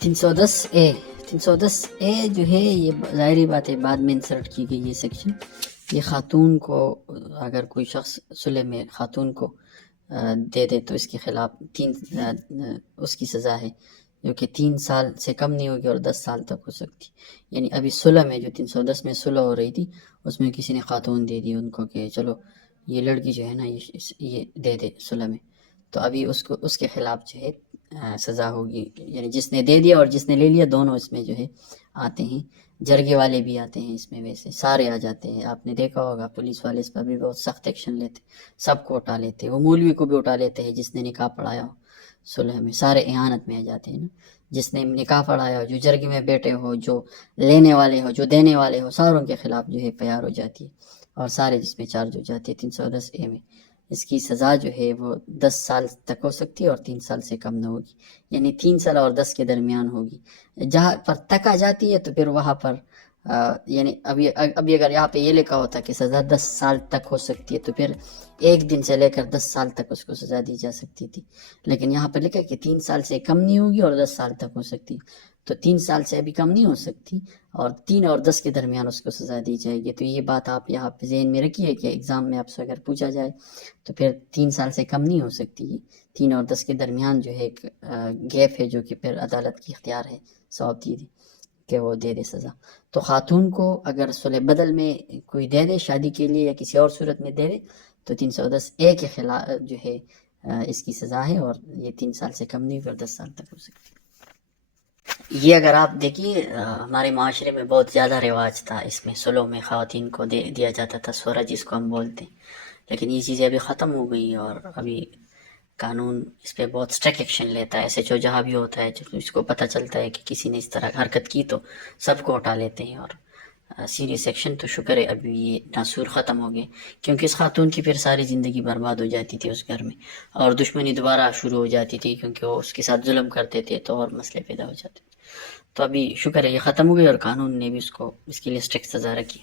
310A 310A جو ہے یہ ظاہری بات ہے بعد میں انسرٹ کی گئی یہ سیکشن. یہ خاتون کو اگر کوئی شخص صلح میں خاتون کو دے دے تو اس کے خلاف اس کی سزا ہے جو کہ 3 سال سے کم نہیں ہوگی اور 10 سال تک ہو سکتی. یعنی ابھی صلح میں جو 310 میں صلح ہو رہی تھی اس میں کسی نے خاتون دے دی ان کو کہ چلو یہ لڑکی جو ہے نا یہ دے دے صلح میں، تو ابھی اس کے خلاف جو ہے سزا ہوگی. یعنی جس نے دے دیا اور جس نے لے لیا دونوں اس میں جو ہے آتے ہیں. جرگے والے بھی آتے ہیں اس میں، ویسے سارے آ جاتے ہیں. آپ نے دیکھا ہوگا پولیس والے اس پر بھی بہت سخت ایکشن لیتے، سب کو اٹھا لیتے ہیں. وہ مولوی کو بھی اٹھا لیتے ہیں جس نے نکاح پڑھایا ہو صلح میں، سارے اعانت میں آ جاتے ہیں نا. جس نے نکاح پڑھایا ہو، جو جرگے میں بیٹھے ہو، جو لینے والے ہو، جو دینے والے ہو، ساروں کے خلاف جو ہے پیار ہو جاتی ہے اور سارے جس میں چارج ہو جاتے ہیں 310A میں. اس کی سزا جو ہے وہ 10 سال تک ہو سکتی ہے اور 3 سال سے کم نہ ہوگی. یعنی 3 سال اور 10 کے درمیان ہوگی. جہاں پر تک آ جاتی ہے تو پھر وہاں پر یعنی ابھی اگر یہاں پہ یہ لکھا ہوتا کہ سزا 10 سال تک ہو سکتی ہے تو پھر 1 دن سے لے کر 10 سال تک اس کو سزا دی جا سکتی تھی. لیکن یہاں پر لکھا کہ 3 سال سے کم نہیں ہوگی اور 10 سال تک ہو سکتی. تو 3 سال سے ابھی کم نہیں ہو سکتی اور 3 اور 10 کے درمیان اس کو سزا دی جائے گی. تو یہ بات آپ یہاں پہ ذہن میں رکھیے کہ ایگزام میں آپ سے اگر پوچھا جائے تو پھر 3 سال سے کم نہیں ہو سکتی. 3 اور 10 کے درمیان جو ہے ایک گیپ ہے جو کہ پھر عدالت کی اختیار ہے ثوابدید کہ وہ دے دے سزا. تو خاتون کو اگر صلح بدل میں کوئی دے دے شادی کے لیے یا کسی اور صورت میں دے دے تو 310A کے خلاف جو ہے اس کی سزا ہے اور یہ 3 سال سے کم نہیں پھر 10 سال تک ہو سکتی. یہ اگر آپ دیکھیے ہمارے معاشرے میں بہت زیادہ رواج تھا اس میں صلح میں خواتین کو دیا جاتا تھا سورہ جس کو ہم بولتے ہیں. لیکن یہ چیزیں ابھی ختم ہو گئی اور ابھی قانون اس پہ بہت اسٹرکٹ ایکشن لیتا ہے. ایسے جو جہاں بھی ہوتا ہے جب اس کو پتہ چلتا ہے کہ کسی نے اس طرح حرکت کی تو سب کو اٹھا لیتے ہیں اور سیریس ایکشن. تو شکر ہے ابھی یہ ناسور ختم ہو گئے کیونکہ اس خاتون کی پھر ساری زندگی برباد ہو جاتی تھی اس گھر میں اور دشمنی دوبارہ شروع ہو جاتی تھی کیونکہ وہ اس کے ساتھ ظلم کرتے تھے تو اور مسئلے پیدا ہو جاتے تھے. تو ابھی شکر ہے یہ ختم ہو گئی اور قانون نے بھی اس کے لیے اسٹرکٹ سزا رکھی.